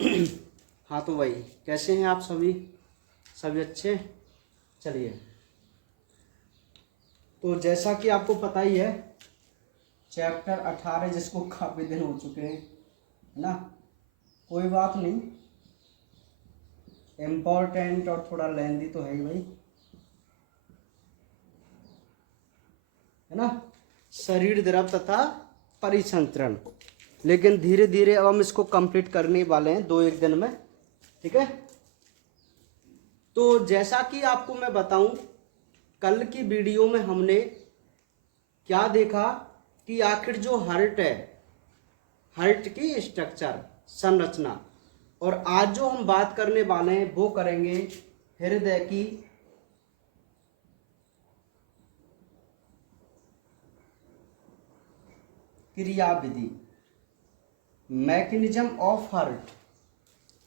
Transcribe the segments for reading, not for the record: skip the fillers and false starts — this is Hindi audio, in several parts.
हाँ तो भाई, कैसे हैं आप सभी? सभी अच्छे? चलिए, तो जैसा कि आपको पता ही है, चैप्टर 18 जिसको काफ़ी दिन हो चुके हैं, है ना। कोई बात नहीं, इम्पोर्टेंट और थोड़ा लेंदी तो है ही भाई, है ना। शरीर द्रव तथा परिसंचरण, लेकिन धीरे धीरे अब हम इसको कंप्लीट करने वाले हैं 2-1 दिन में, ठीक है। तो जैसा कि आपको मैं बताऊं, कल की वीडियो में हमने क्या देखा कि आखिर जो हार्ट है, हार्ट की स्ट्रक्चर, संरचना, और आज जो हम बात करने वाले हैं वो करेंगे हृदय की क्रियाविधि, मैकेनिज्म ऑफ हार्ट,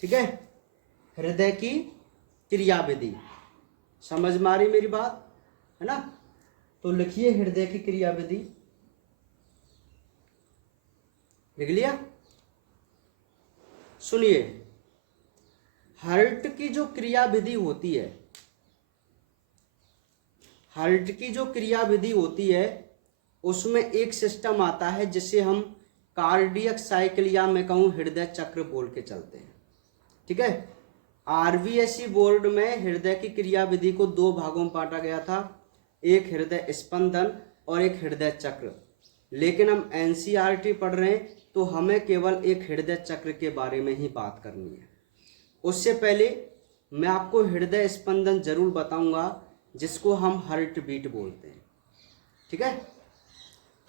ठीक है। हृदय की क्रियाविधि, समझ में आ रही मेरी बात, है ना। तो लिखिए हृदय की क्रियाविधि, लिख लिया। सुनिए, हार्ट की जो क्रियाविधि होती है, हार्ट की जो क्रियाविधि होती है उसमें एक सिस्टम आता है जिसे हम कार्डियक साइकिल या मैं कहूँ हृदय चक्र बोल के चलते हैं, ठीक है। आरबीएसई बोर्ड में हृदय की क्रियाविधि को 2 भागों में बांटा गया था, एक हृदय स्पंदन और एक हृदय चक्र। लेकिन हम एनसीईआरटी पढ़ रहे हैं तो हमें केवल एक हृदय चक्र के बारे में ही बात करनी है। उससे पहले मैं आपको हृदय स्पंदन जरूर बताऊंगा, जिसको हम हार्ट बीट बोलते हैं, ठीक है।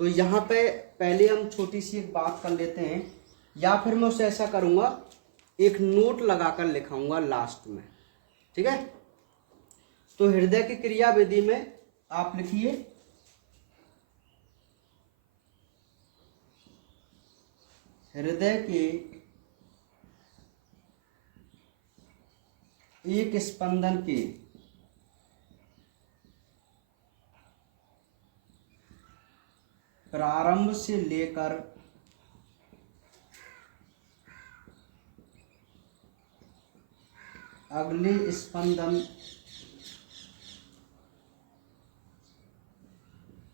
तो यहाँ पे पहले हम छोटी सी एक बात कर लेते हैं, या फिर मैं उसे ऐसा करूँगा, एक नोट लगाकर लिखाऊंगा लास्ट में, ठीक है। तो हृदय की क्रियाविधि में आप लिखिए हृदय के एक स्पंदन के प्रारंभ से लेकर अगले स्पंदन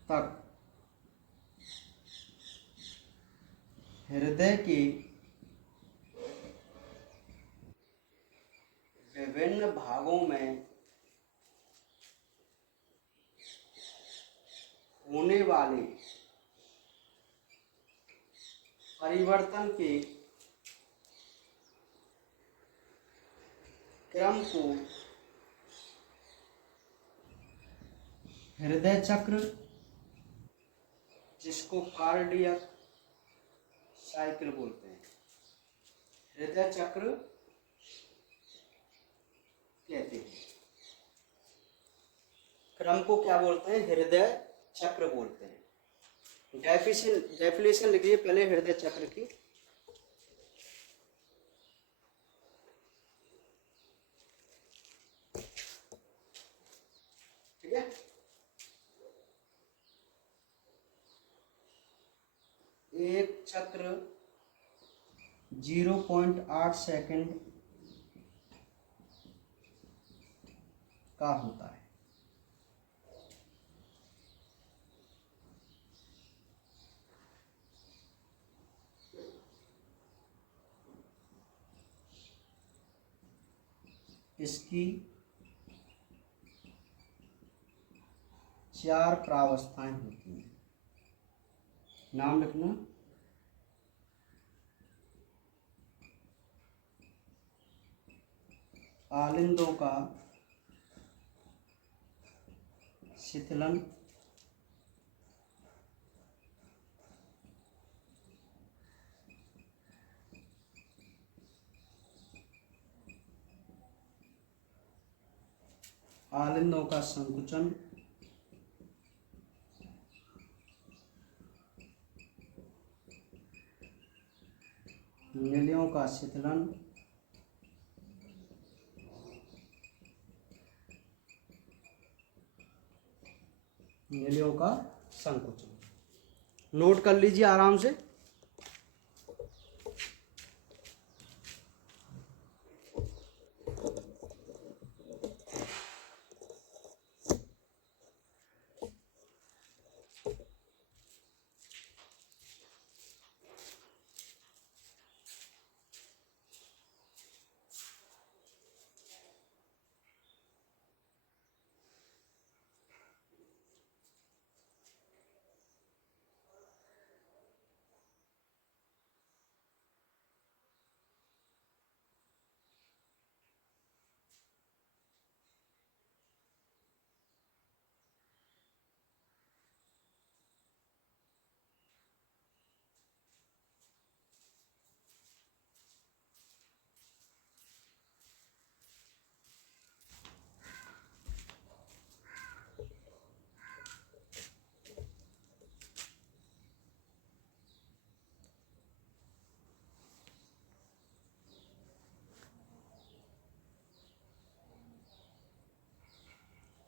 तक हृदय के विभिन्न भागों में होने वाले परिवर्तन के क्रम को हृदय चक्र, जिसको कार्डियक साइकिल बोलते हैं, हृदय चक्र कहते हैं। क्रम को क्या बोलते हैं? हृदय चक्र बोलते हैं। डेफिनेशन लिखिए पहले हृदय चक्र की। ठीक है, एक चक्र 0.8 सेकंड का होता है। इसकी 4 प्रावस्थाएं होती हैं, नाम लिखना। आलिंदों का शिथिलन, आलिंदों का संकुचन, निलियों का शिथिलन, निलियों का संकुचन। नोट कर लीजिए आराम से।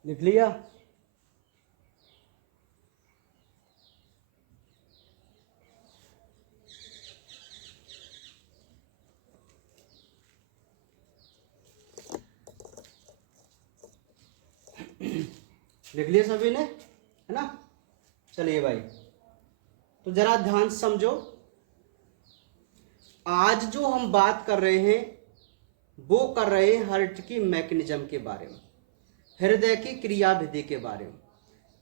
लिख लिया? लिख लिया सभी ने, है ना? चलिए भाई, तो जरा ध्यान से समझो। आज जो हम बात कर रहे हैं वो कर रहे हैं हार्ट की मैकेनिज्म के बारे में, हृदय की क्रिया विधि के बारे में,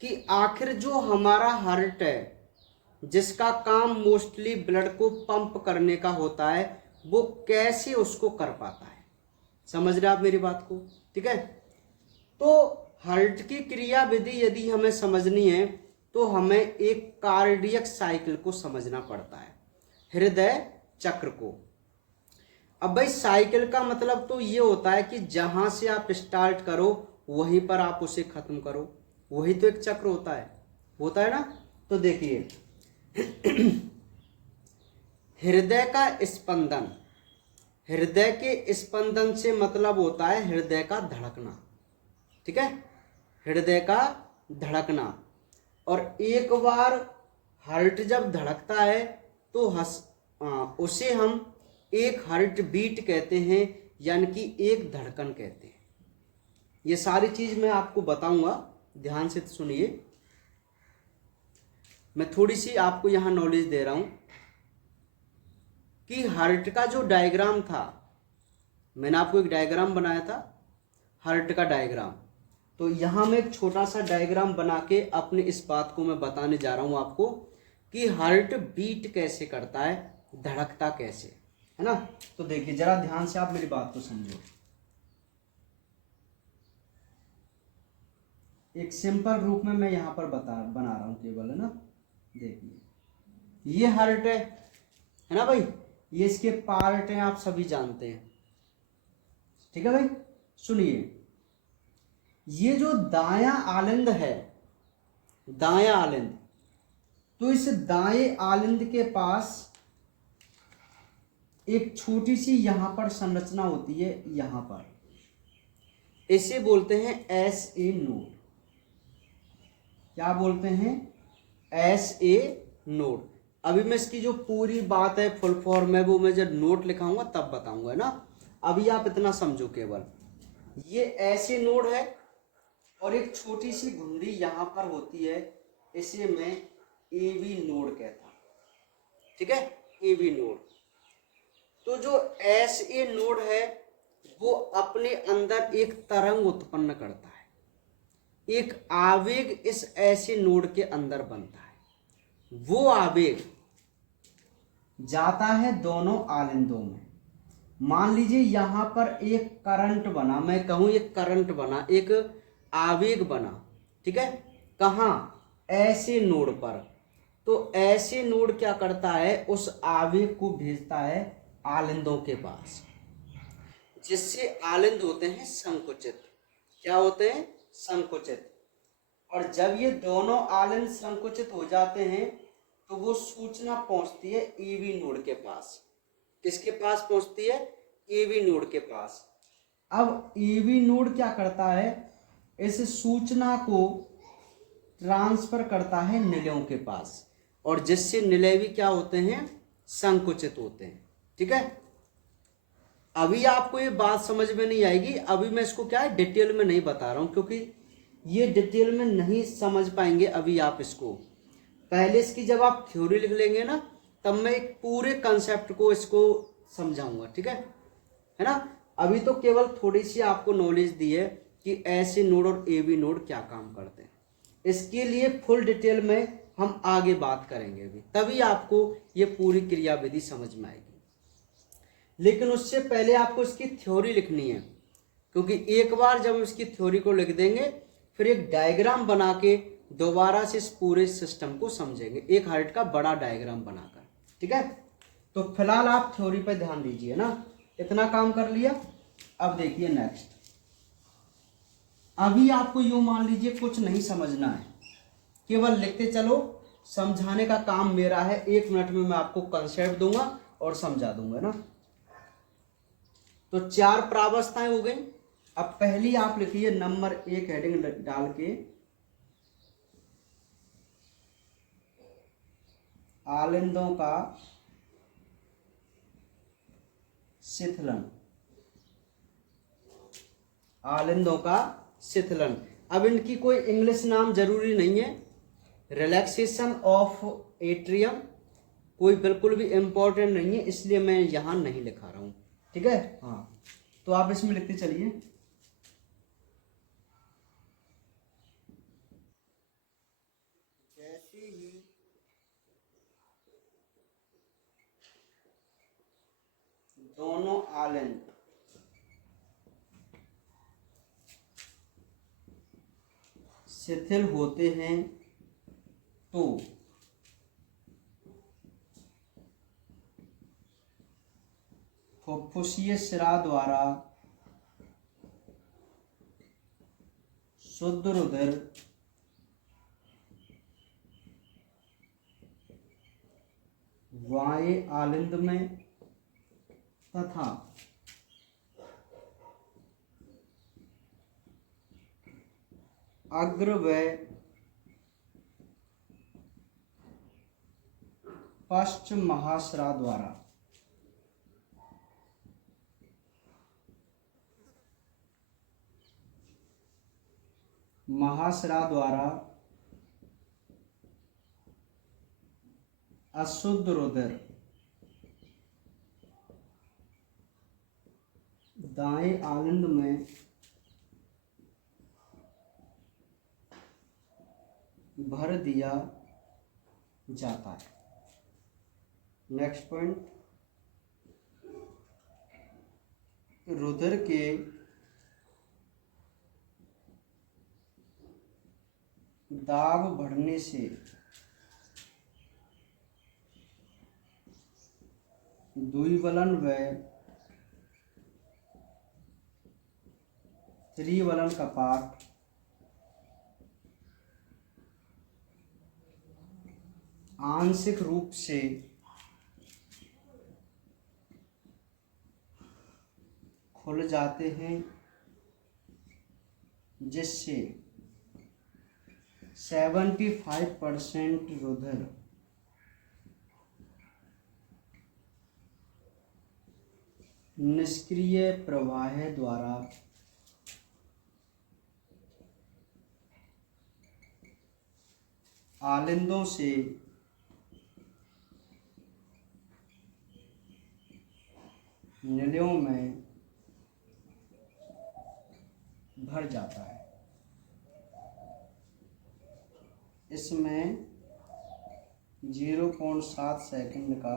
कि आखिर जो हमारा हार्ट है जिसका काम मोस्टली ब्लड को पंप करने का होता है, वो कैसे उसको कर पाता है। समझ रहे आप मेरी बात को? ठीक है। तो हार्ट की क्रिया विधि यदि हमें समझनी है तो हमें एक कार्डियक साइकिल को समझना पड़ता है, हृदय चक्र को। अब भाई साइकिल का मतलब तो ये होता है कि जहां से आप स्टार्ट करो वहीं पर आप उसे खत्म करो, वही तो एक चक्र होता है ना? तो देखिए हृदय का स्पंदन, हृदय के स्पंदन से मतलब होता है हृदय का धड़कना, ठीक है? हृदय का धड़कना। और एक बार हार्ट जब धड़कता है तो उसे हम एक हार्ट बीट कहते हैं, यानी कि एक धड़कन कहते हैं। ये सारी चीज मैं आपको बताऊंगा, ध्यान से सुनिए। मैं थोड़ी सी आपको यहां नॉलेज दे रहा हूं कि हार्ट का जो डायग्राम था, मैंने आपको एक डायग्राम बनाया था हार्ट का डायग्राम। तो यहां मैं एक छोटा सा डायग्राम बना के अपने इस बात को मैं बताने जा रहा हूं आपको कि हार्ट बीट कैसे करता है, धड़कता कैसे, है ना? तो देखिए जरा ध्यान से आप मेरी बात को समझो। एक सिंपल रूप में मैं यहां पर बना रहा हूं केवल, है ना? देखिए ये हार्ट है ना भाई? ये इसके पार्ट हैं, आप सभी जानते हैं, ठीक है भाई? सुनिए, ये जो दायां आलिंद है, दायां आलिंद, तो इस दाएं आलिंद के पास एक छोटी सी यहां पर संरचना होती है, यहां पर इसे बोलते हैं SA नोड। क्या बोलते हैं? SA node. अभी मैं इसकी जो पूरी बात है फुल फॉर्म है वो मैं जब नोट लिखाऊंगा तब बताऊंगा, है ना? अभी आप इतना समझो केवल, ये ऐसे नोड है और एक छोटी सी घुंडी यहां पर होती है, इसे मैं AV नोड कहता हूं, ठीक है? AV node. तो जो SA नोड है वो अपने अंदर एक तरंग उत्पन्न करता है, एक आवेग इस ऐसे नोड के अंदर बनता है। वो आवेग जाता है दोनों आलिंदों में। मान लीजिए यहां पर एक करंट बना, मैं कहूं एक करंट बना, एक आवेग बना, ठीक है? कहां? ऐसे नोड पर। तो ऐसे नोड क्या करता है, उस आवेग को भेजता है आलिंदों के पास, जिससे आलिंद होते हैं संकुचित। क्या होते हैं? संकुचित। और जब ये दोनों आलिंद संकुचित हो जाते हैं तो वो सूचना पहुंचती है AV नोड के पास। किसके पास पहुंचती है? AV नोड के पास। अब AV नोड क्या करता है, इस सूचना को ट्रांसफर करता है निलयों के पास, और जिससे निलय भी क्या होते हैं? संकुचित होते हैं, ठीक है? अभी आपको ये बात समझ में नहीं आएगी, अभी मैं इसको क्या है डिटेल में नहीं बता रहा हूं, क्योंकि ये डिटेल में नहीं समझ पाएंगे अभी आप इसको। पहले इसकी जब आप थ्योरी लिख लेंगे ना, तब मैं एक पूरे कंसेप्ट को इसको समझाऊंगा, ठीक है ना? अभी तो केवल थोड़ी सी आपको नॉलेज दी है कि ऐसे नोड और AV नोड क्या काम करते हैं। इसके लिए फुल डिटेल में हम आगे बात करेंगे अभी, तभी आपको ये पूरी क्रिया विधि समझ में आएगी। लेकिन उससे पहले आपको इसकी थ्योरी लिखनी है, क्योंकि एक बार जब हम इसकी थ्योरी को लिख देंगे फिर एक डायग्राम बना के दोबारा से इस पूरे सिस्टम को समझेंगे, एक हार्ट का बड़ा डायग्राम बनाकर, ठीक है? तो फिलहाल आप थ्योरी पर ध्यान दीजिए ना, इतना काम कर लिया। अब देखिए नेक्स्ट, अभी आपको यूं मान लीजिए कुछ नहीं समझना है, केवल लिखते चलो, समझाने का काम मेरा है। 1 मिनट में मैं आपको कंसेप्ट दूंगा और समझा दूंगा ना। तो 4 प्रावस्थाएं हो गई। अब पहली आप लिखिए नंबर 1 हेडिंग डाल के, आलिंदों का शिथिलन, आलिंदों का शिथिलन। अब इनकी कोई इंग्लिश नाम जरूरी नहीं है, रिलैक्सेशन ऑफ एट्रियम कोई बिल्कुल भी इंपॉर्टेंट नहीं है, इसलिए मैं यहां नहीं लिखा रहा हूं, ठीक है। हाँ, तो आप इसमें लिखते चलिए। जैसे ही दोनों आलिंद शिथिल होते हैं तो फुफ्फुसीय शिरा द्वारा शुद्ध रुधिर बाएं आलिंद में तथा अग्र व पश्च महाशिरा द्वारा अशुद्ध रुधिर दाएं आलिंद में भर दिया जाता है। नेक्स्ट पॉइंट, रुधिर के दाब बढ़ने से द्विबलन व त्रिबलन कपाट आंशिक रूप से खुल जाते हैं, जिससे 75% रुधिर निष्क्रिय प्रवाह द्वारा आलिंदों से निलयों में भर जाता है। इसमें 0.7 सेकंड का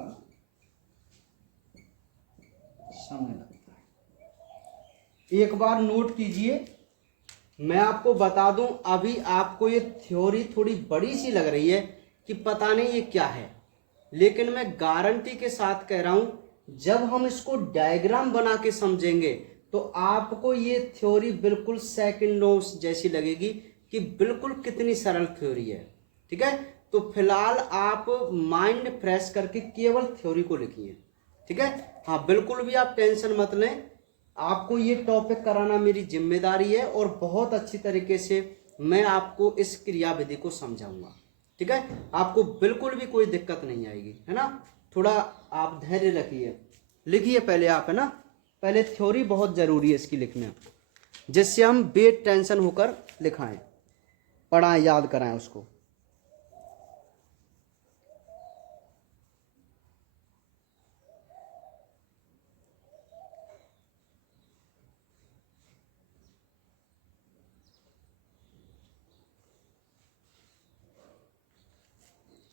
समय लगता है। एक बार नोट कीजिए, मैं आपको बता दूं, अभी आपको ये थ्योरी थोड़ी बड़ी सी लग रही है कि पता नहीं ये क्या है, लेकिन मैं गारंटी के साथ कह रहा हूं, जब हम इसको डायग्राम बना के समझेंगे तो आपको ये थ्योरी बिल्कुल सेकंडों जैसी लगेगी कि बिल्कुल कितनी सरल थ्योरी है, ठीक है। तो फिलहाल आप माइंड फ्रेश करके केवल थ्योरी को लिखिए, ठीक है। हाँ, बिल्कुल भी आप टेंशन मत लें, आपको ये टॉपिक कराना मेरी जिम्मेदारी है और बहुत अच्छी तरीके से मैं आपको इस क्रिया विधि को समझाऊंगा, ठीक है। आपको बिल्कुल भी कोई दिक्कत नहीं आएगी, है ना। थोड़ा आप धैर्य रखिए, लिखिए पहले आप, है ना। पहले थ्योरी बहुत जरूरी है इसकी लिखना, जिससे हम बेटेंशन होकर लिखाएं, पढ़ाएं, याद कराएं उसको।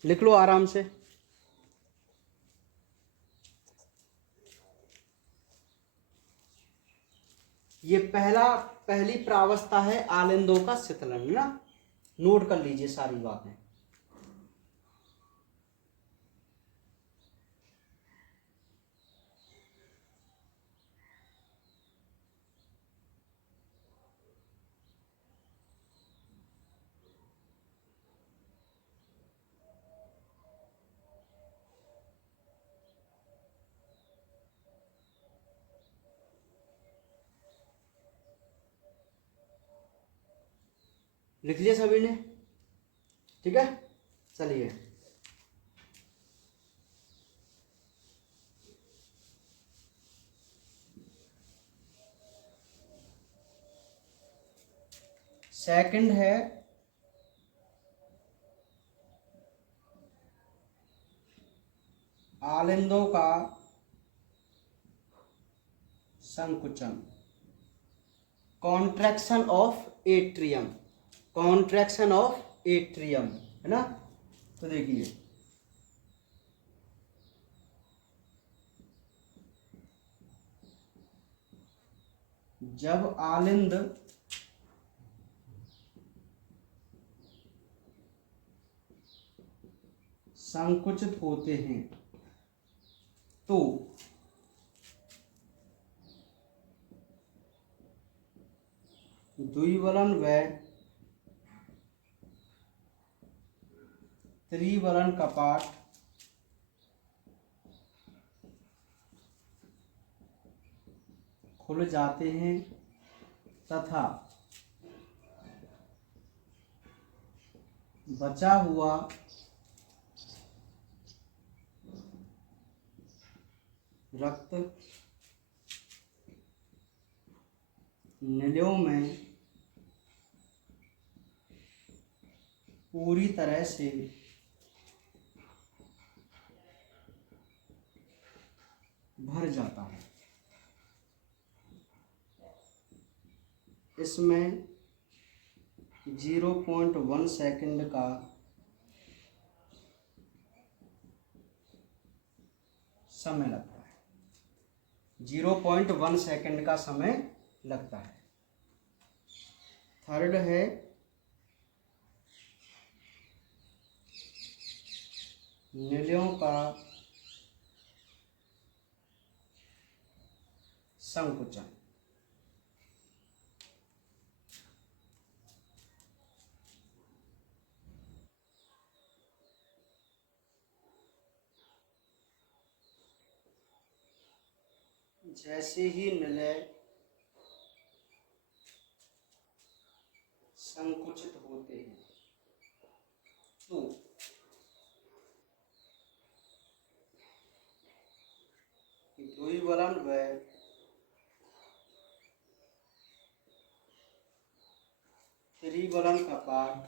लिख लो आराम से। ये पहली प्रावस्था है आलिंदों का शिथिलन, ना। नोट कर लीजिए सारी बातें। लिख लिया सभी ने? ठीक है, चलिए। सेकंड है आलिंदों का संकुचन, contraction of atrium, contraction of atrium, है ना। तो देखिए जब आलिंद संकुचित होते हैं तो द्विबलन व त्रिबलन कपाट खुल जाते हैं तथा बचा हुआ रक्त नलियों में पूरी तरह से भर जाता है। इसमें 0.1 सेकंड का समय लगता है, 0.1 सेकंड का समय लगता है। थर्ड है नलियों का संकुचन, जैसे ही नलियाँ संकुचित होते हैं तो द्विबलन व त्रिबलन कपाट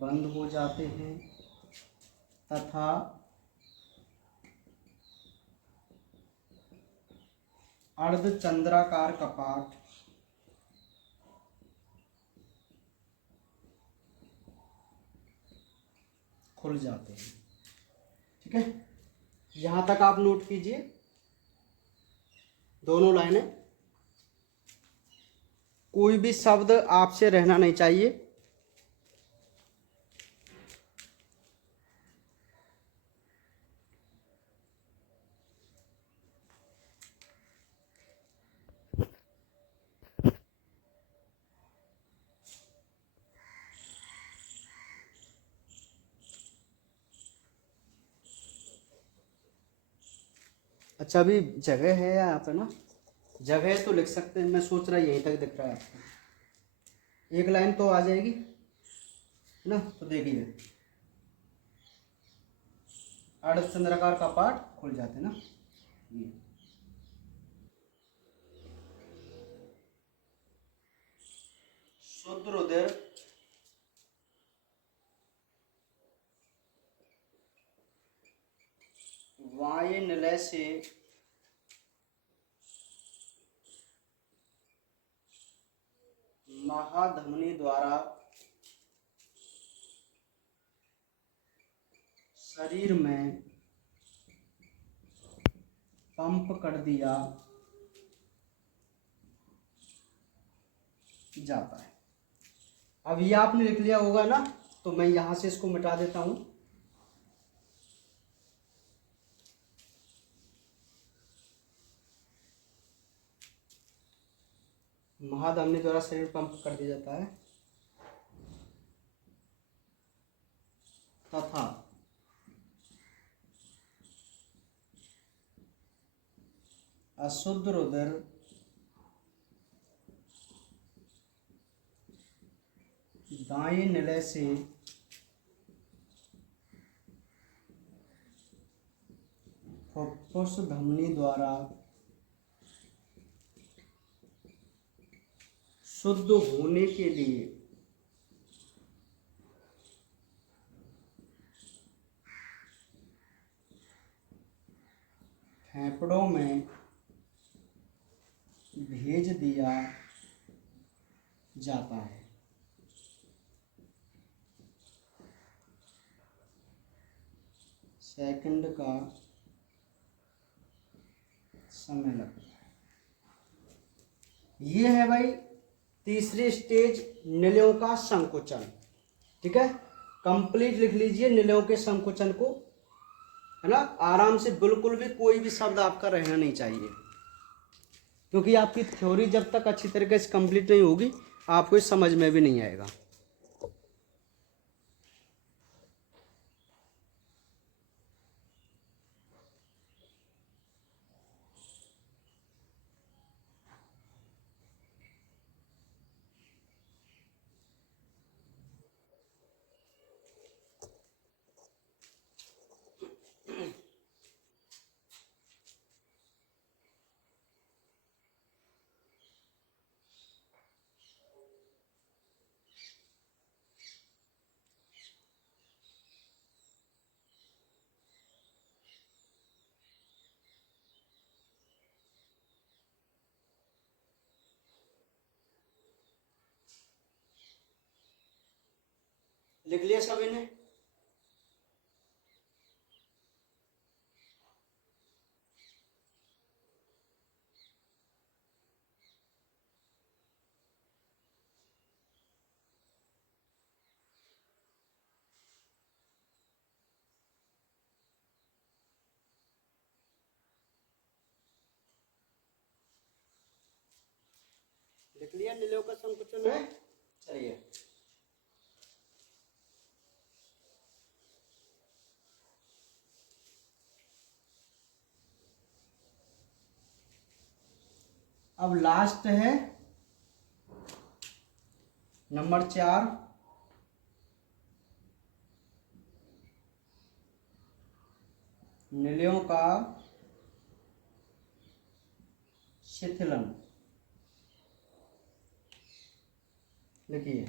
बंद हो जाते हैं तथा अर्धचंद्राकार कपाट खुल जाते हैं। ठीक है, यहाँ तक आप नोट कीजिए दोनों लाइनें, कोई भी शब्द आपसे रहना नहीं चाहिए। अच्छा, अभी जगह है यहाँ पे ना, जगह है तो लिख सकते हैं। मैं सोच रहा यहीं तक दिख रहा है आपको, एक लाइन तो आ जाएगी ना। तो देखिए अर्धचंद्राकार कपाट खुल जाते ना, ये शुद्ध रुधिर वायु निलय से महाधमनी द्वारा शरीर में पंप कर दिया जाता है। अब ये आपने लिख लिया होगा ना, तो मैं यहां से इसको मिटा देता हूं। महाधमनी द्वारा शरीर पंप कर दिया जाता है तथा अशुद्ध रुधिर दाएं निलय से फुफ्फुस धमनी द्वारा शुद्ध होने के लिए फेफड़ों में भेज दिया जाता है। सेकंड का समय लगता है। ये है भाई तीसरी स्टेज, निलयों का संकुचन। ठीक है, कंप्लीट लिख लीजिए निलयों के संकुचन को, है ना, आराम से, बिल्कुल भी कोई भी शब्द आपका रहना नहीं चाहिए, क्योंकि आपकी थ्योरी जब तक अच्छी तरीके से कंप्लीट नहीं होगी आपको समझ में भी नहीं आएगा। लिख लिया सभी ने? लिख लिया निलयों का संकुचन है? चलिए, अब लास्ट है नंबर 4, निलयों का शिथिलन। लिखिए,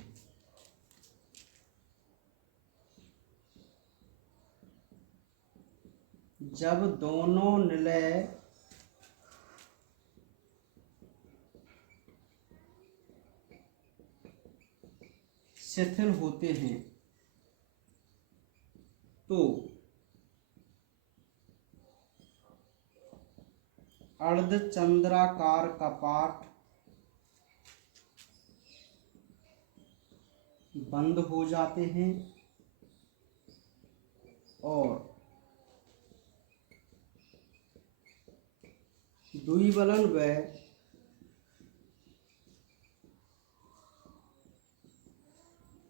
जब दोनों निलय शिथिल होते हैं तो अर्धचंद्राकार कपाट बंद हो जाते हैं और द्विबलन व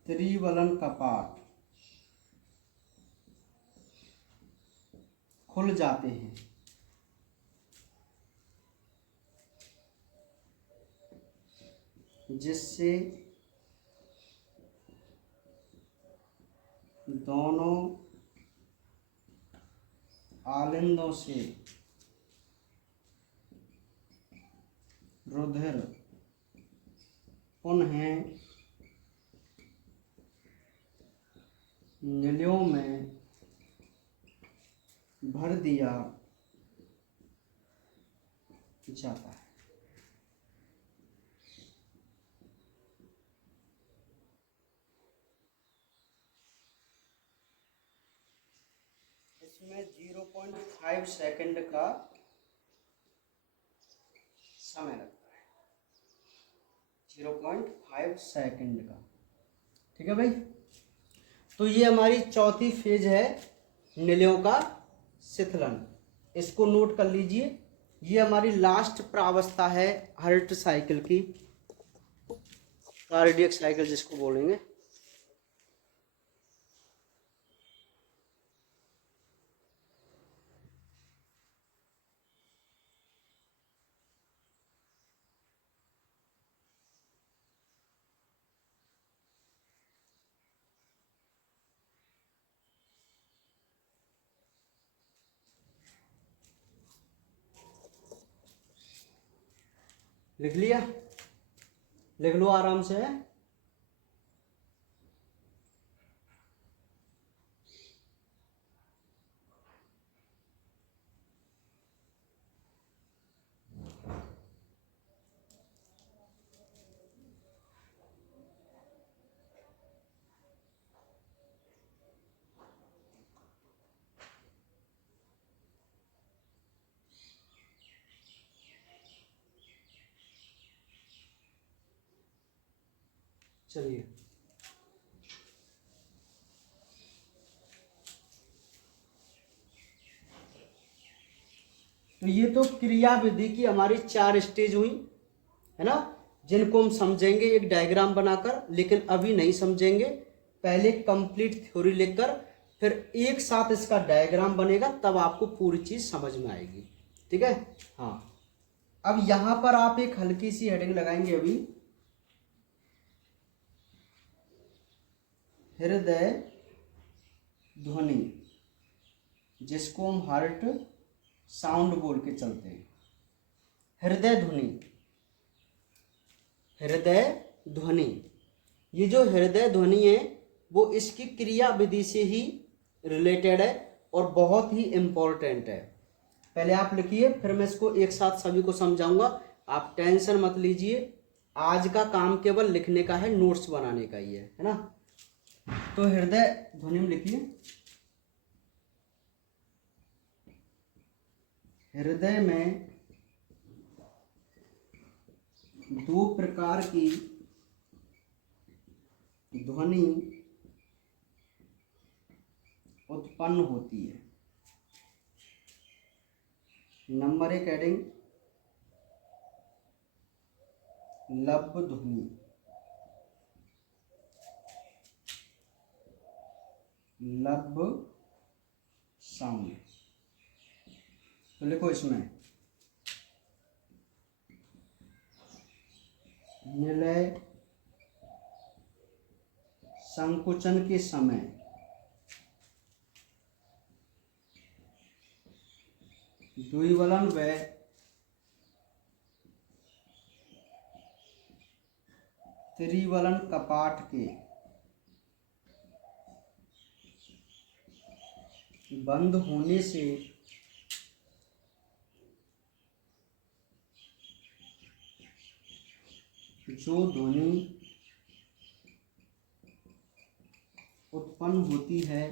त्रिबलन कपाट खुल जाते हैं, जिससे दोनों आलिंदों से रुधिर पुनः निलयों में भर दिया जाता है। इसमें 0.5 सेकंड का समय लगता है, 0.5 सेकंड का। ठीक है भाई, तो ये हमारी चौथी फेज है निलयों का शिथिलन, इसको नोट कर लीजिए। ये हमारी लास्ट प्रावस्था है हर्ट साइकिल की, कार्डियक साइकिल जिसको बोलेंगे। लिख लिया? लिख लो आराम से। चलिए, तो ये तो क्रिया विधि की हमारी 4 स्टेज हुई है ना, जिनको हम समझेंगे एक डायग्राम बनाकर, लेकिन अभी नहीं समझेंगे। पहले कंप्लीट थ्योरी लेकर फिर एक साथ इसका डायग्राम बनेगा, तब आपको पूरी चीज समझ में आएगी। ठीक है? हाँ, अब यहां पर आप एक हल्की सी हेडिंग लगाएंगे अभी, हृदय ध्वनि, जिसको हम हार्ट साउंड बोल के चलते हैं। हृदय ध्वनि, हृदय ध्वनि, ये जो हृदय ध्वनि है वो इसकी क्रिया विधि से ही रिलेटेड है और बहुत ही इंपॉर्टेंट है। पहले आप लिखिए, फिर मैं इसको एक साथ सभी को समझाऊंगा। आप टेंशन मत लीजिए, आज का काम केवल लिखने का है, नोट्स बनाने का ही है ना। तो हृदय ध्वनि में लिखिए, हृदय में 2 प्रकार की ध्वनि उत्पन्न होती है। नंबर 1 हेडिंग, लब्ध ध्वनि, लब्ध साउंड। तो लिखो इसमें, निलय संकुचन के समय द्विवलन व त्रिवलन कपाट के बंद होने से जो ध्वनि उत्पन्न होती है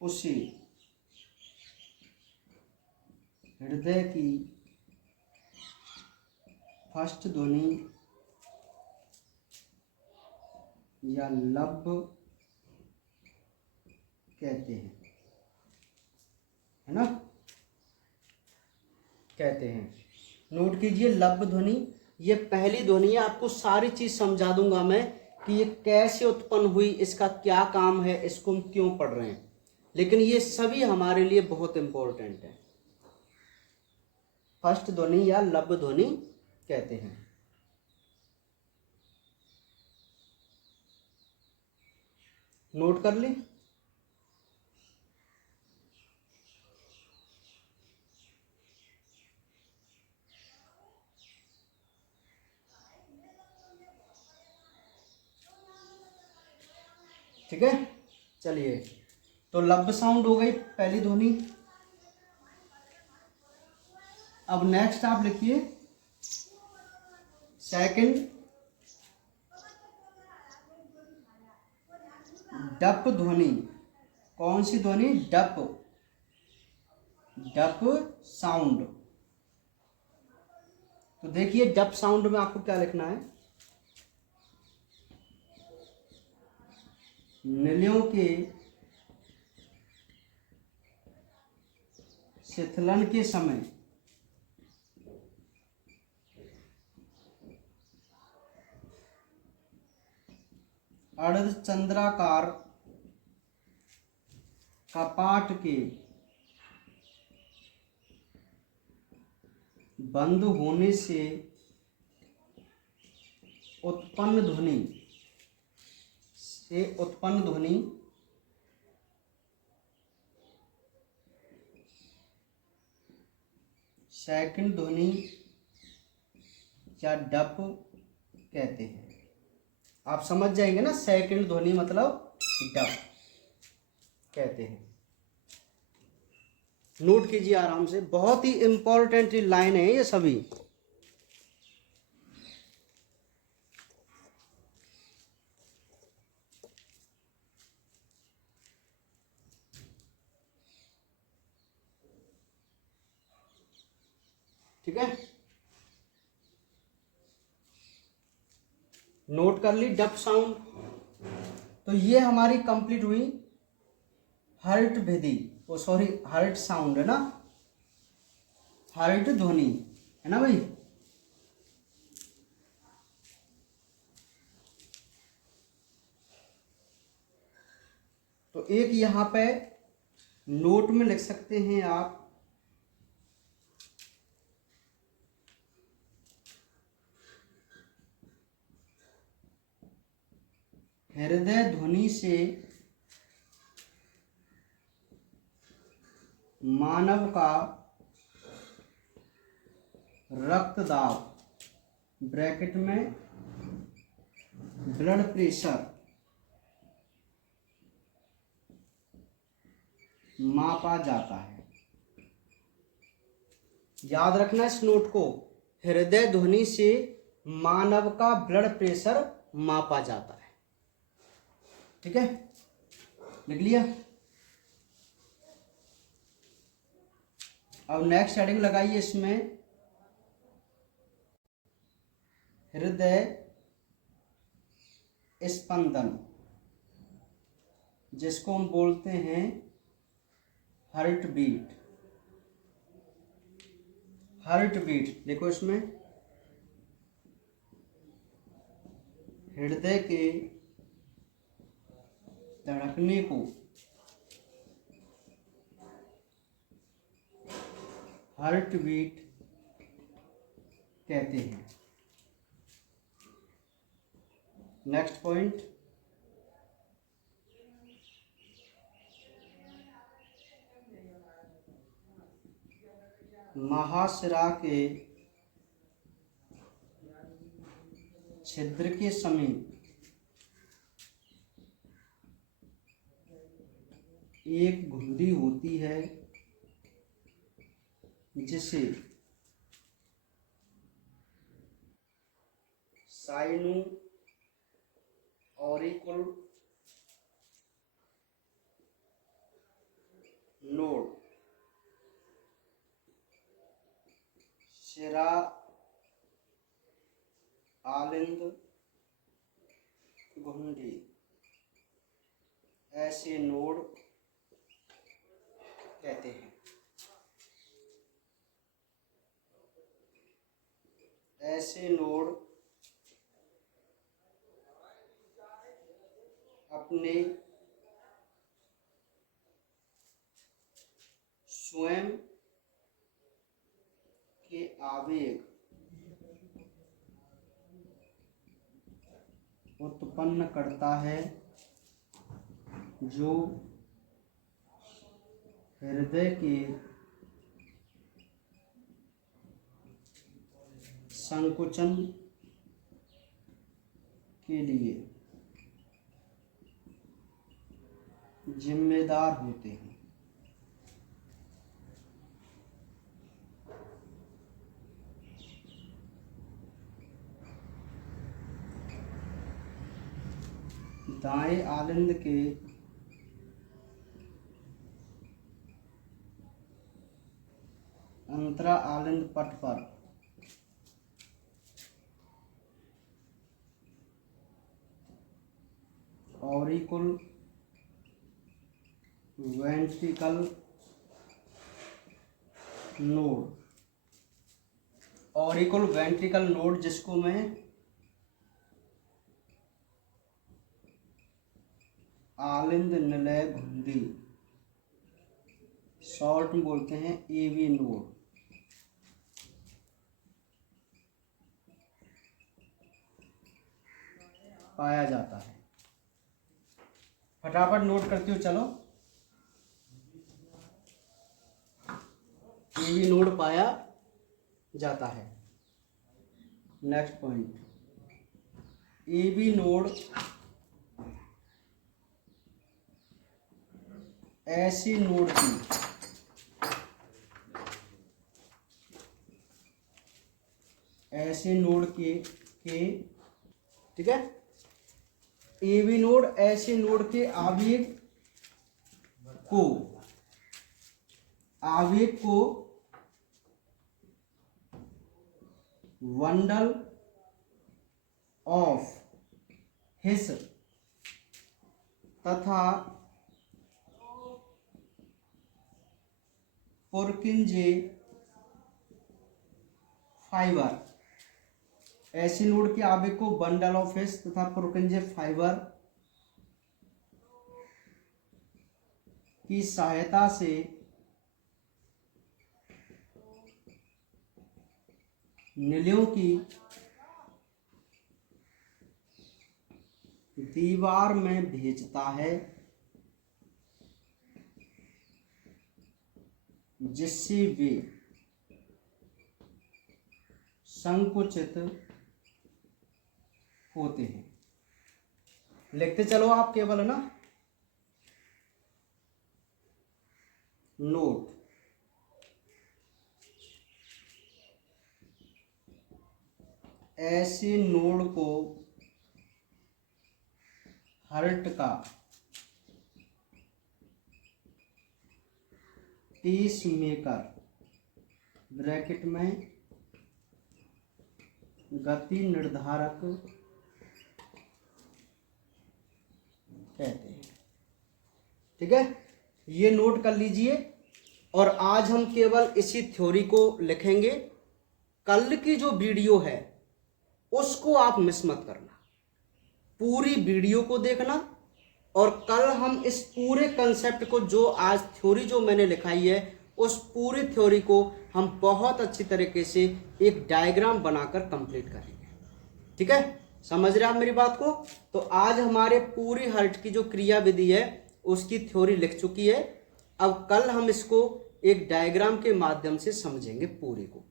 उसे हृदय की फर्स्ट ध्वनि या लब्ध कहते हैं, है ना, कहते हैं। नोट कीजिए, लब्ध ध्वनि ये पहली ध्वनि है। आपको सारी चीज समझा दूंगा मैं कि ये कैसे उत्पन्न हुई, इसका क्या काम है, इसको हम क्यों पढ़ रहे हैं, लेकिन ये सभी हमारे लिए बहुत इंपॉर्टेंट है। फर्स्ट ध्वनि या लब्ध ध्वनि कहते हैं। नोट कर ली? ठीक है, चलिए, तो लब्ध साउंड हो गई पहली ध्वनि। अब नेक्स्ट आप लिखिए सेकंड, डप ध्वनि। कौन सी ध्वनि? डप, डप साउंड। तो देखिए, डप साउंड में आपको क्या लिखना है, नलियों के शिथिलन के समय अर्धचंद्राकार कपाट के बंद होने से उत्पन्न ध्वनि सेकंड ध्वनि या डप कहते हैं। आप समझ जाएंगे ना, सेकंड ध्वनि मतलब डप कहते हैं। नोट कीजिए आराम से, बहुत ही इंपॉर्टेंट लाइन है ये सभी। ठीक है, नोट कर ली डप साउंड। तो ये हमारी कंप्लीट हुई हर्ट विधि, ओ सॉरी हर्ट साउंड है ना, हर्ट ध्वनि है ना भाई। तो एक यहाँ पे नोट में लिख सकते हैं आप, हृदय ध्वनि से मानव का रक्त दाब ब्रैकेट में ब्लड प्रेशर मापा जाता है। याद रखना इस नोट को, हृदय ध्वनि से मानव का ब्लड प्रेशर मापा जाता है। ठीक है, लिख लिया। अब नेक्स्ट हेडिंग लगाइए इसमें, हृदय स्पंदन, जिसको हम बोलते हैं हार्ट बीट। हार्ट बीट देखो इसमें, हृदय के धड़कने को हार्ट बीट कहते हैं। नेक्स्ट पॉइंट, महाशिरा के छिद्र के समीप एक घुंडी होती है जिसे साइनो ऑरिकुल नोड, शिरा आलिंद घुंडी, ऐसे नोड कहते हैं। ऐसे नोड अपने स्वयं के आवेग उत्पन्न करता है, जो हृदय के संकुचन के लिए जिम्मेदार होते हैं। दाएं आलिंद के अंतरा आलिंद पट पर ऑरिकुल वेंट्रिकल नोड, ऑरिकुल वेंट्रिकल नोड जिसको मैं आलिंद निलय घुंडी शॉर्ट में बोलते हैं एवी नोड, पाया जाता है। फटाफट नोट करते हो चलो, एवी नोड पाया जाता है। Next point, A B node ऐसे नोड की ठीक है, ए बी नोड ऐसे नोड के आवेग को बंडल ऑफ हिस तथा पुरकिंजे फाइबर, ऐसे नोड के आवेग को बंडल ऑफ हिस तथा पुरकिंजे फाइबर की सहायता से नलियों की दीवार में भेजता है, जिससे वे संकुचित होते हैं। लिखते चलो आप केवल ना, नोट ऐसे नोड को हर्ट का पेस मेकर ब्रैकेट में गति निर्धारक कहते हैं। ठीक है, ये नोट कर लीजिए। और आज हम केवल इसी थ्योरी को लिखेंगे। कल की जो वीडियो है उसको आप मिस मत करना, पूरी वीडियो को देखना। और कल हम इस पूरे कंसेप्ट को, जो आज थ्योरी जो मैंने लिखाई है, उस पूरी थ्योरी को हम बहुत अच्छी तरीके से एक डायग्राम बनाकर कंप्लीट करेंगे। ठीक है, समझ रहे आप मेरी बात को? तो आज हमारे पूरी हर्ट की जो क्रिया विधि है उसकी थ्योरी लिख चुकी है। अब कल हम इसको एक डायग्राम के माध्यम से समझेंगे पूरी को।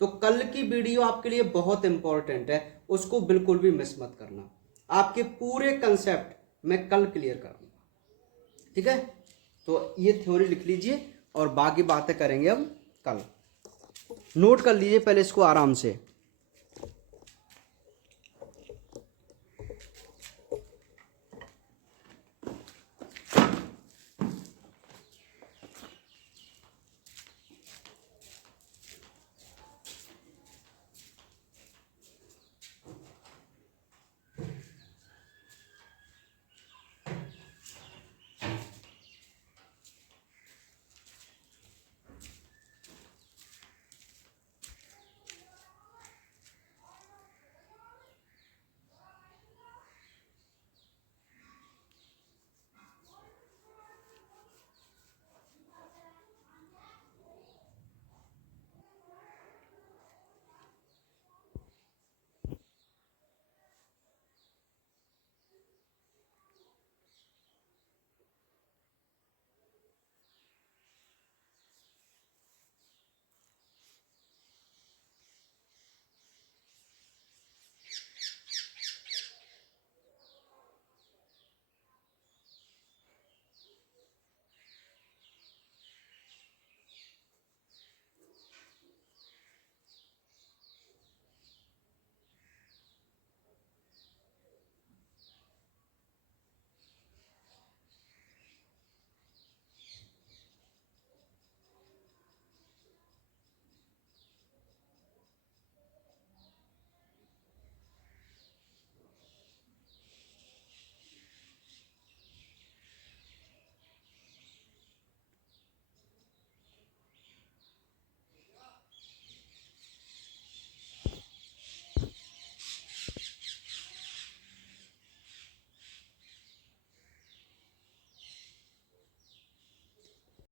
तो कल की वीडियो आपके लिए बहुत इंपॉर्टेंट है, उसको बिल्कुल भी मिस मत करना। आपके पूरे कंसेप्ट मैं कल क्लियर करूंगा। ठीक है, तो ये थ्योरी लिख लीजिए और बाकी बातें करेंगे हम कल। नोट कर लीजिए पहले इसको आराम से।